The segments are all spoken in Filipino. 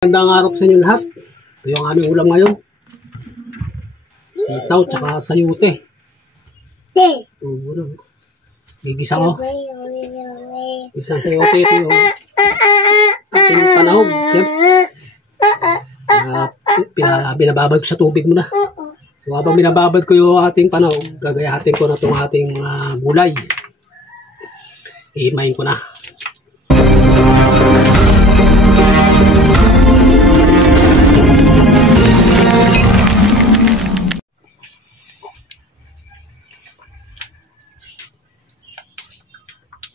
Magandang araw sa inyo lahat. Ito yung aming ulam ngayon. Sitaw tsaka sayute. Gigisa ko. Isang sayute. Ito yung ating panahog. Binababad ko sa tubig muna. So habang binababad ko yung ating panahog, gagayahatin ko na itong ating gulay. Ihimayin ko na.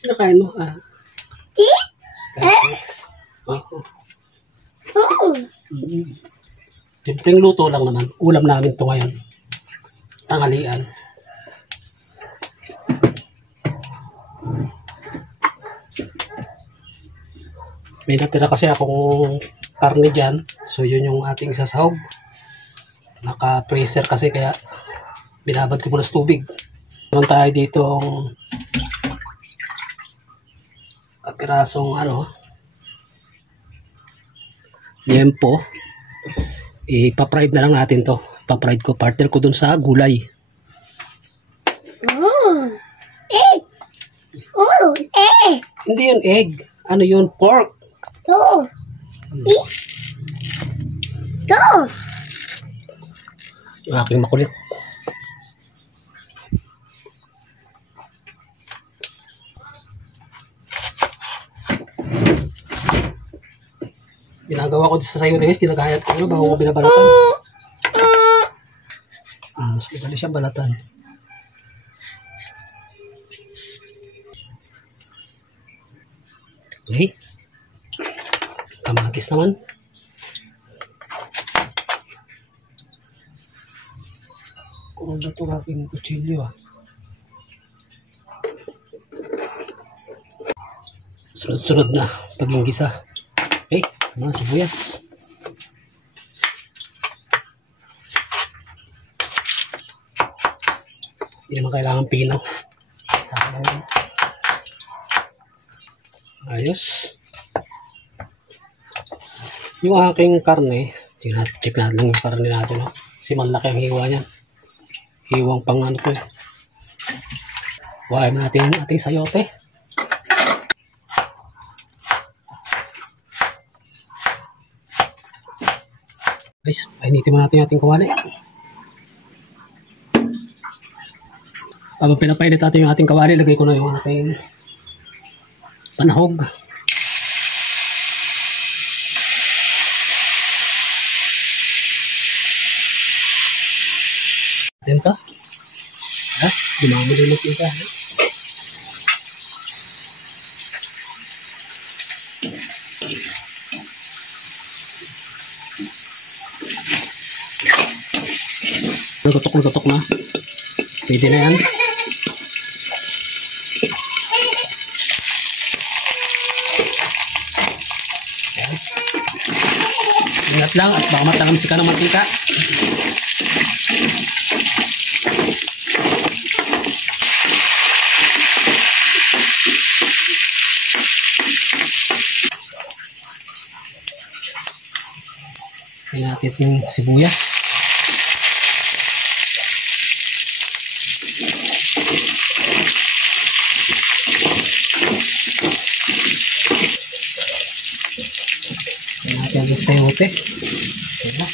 Nakain mo? Skyflex. Oo. Simpleng luto lang naman. Ulam namin ito ngayon. Tanghalian. May natira kasi akong karne dyan. So yun yung ating sasahog. Naka-freezer kasi kaya binabad ko muna sa tubig. Meron tayo dito kapirasong liempo. Ipa-fried na lang natin to. Pa-fried ko, partner ko dun sa gulay. Egg! Oh, egg! Hindi yun egg. Ano yun? Pork. Go! Eat! Go! Yung aking makulit. Ginagawa ko sa sayo guys, ginagayat ko bago ko binabalatan. Mas madali siyang balatan. Okay. Kamatis naman. Kung ba ito aking kutsilyo Sunod-sunod na pag-inggisa. Okay. Mga sibuyas. Hindi naman kailangan pino. Ayos. Yung aking karne, check natin lang yung karne natin. Kasi malaki ang hiwa niyan. Hiwang pang to eh. Huwain natin yung ating sayote. Guys, painitin mo natin yung ating kawali. Habang pinapainit natin yung ating kawali, lagay ko na yung ating panahog. Dito. Dumami ulit isa. Tutok na. Pwede na yan. Ingat lang at baka matalamsi ka ng mantika. Tingnan natin yung sibuyas. Tingnan natin yung sayote. Tingnan.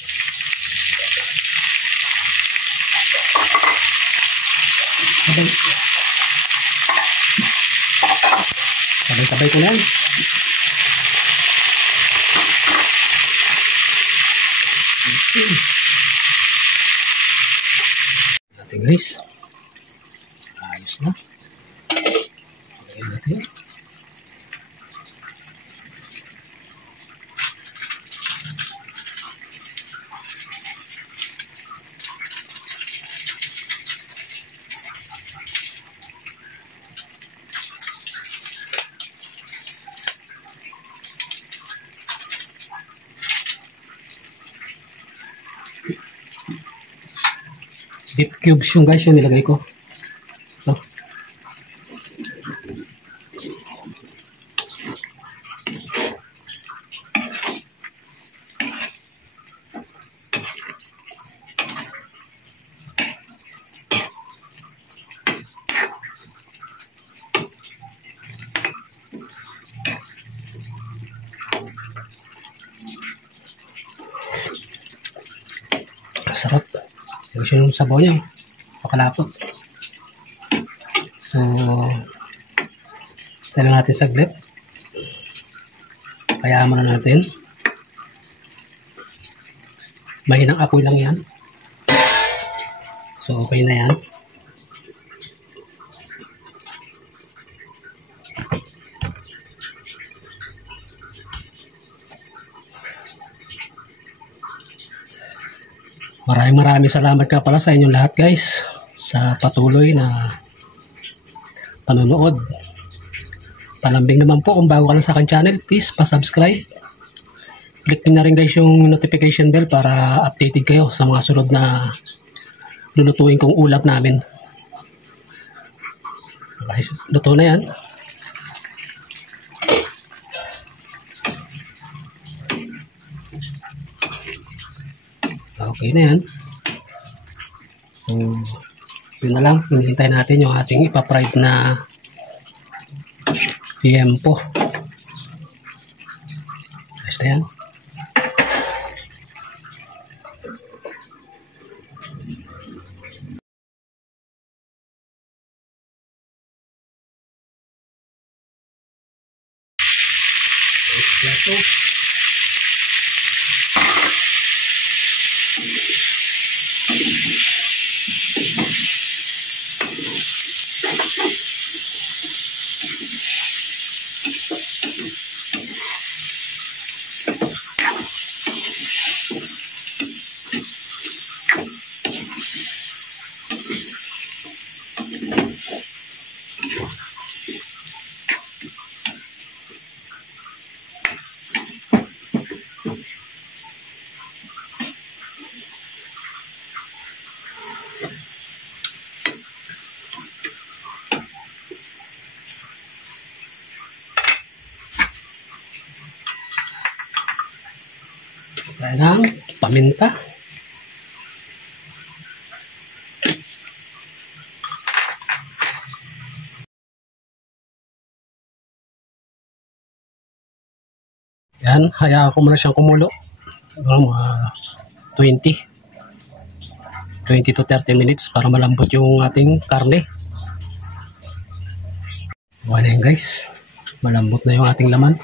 Sabay-sabay ko na yan. Ate guys, ayos na. Okay natin. Beef cubes yung guys, yung nilagay ko. Ito. Sarap. Gusto yung sabaw niya. Pakalapot. So, tayo natin saglit. Kaya muna natin. Mahinang apoy lang yan. So, okay na yan. Maraming salamat ka pala sa inyong lahat guys sa patuloy na panonood. Palambing naman po kung bago ka lang sa aking channel, please pa-subscribe. Click nyo na rin guys yung notification bell para updated kayo sa mga sunod na lulutuin kong ulam namin. Okay, luto na yan. Okay na yan. So, yun na lang. Hinihintay natin yung ating ipa-fried na liempo. Ayos na yan. Plato. Kaya ng paminta. Yan, hayaan ko muna siyang kumulo. Mga 20 to 30 minutes para malambot yung ating karne. Okay na yan guys. Malambot na yung ating laman.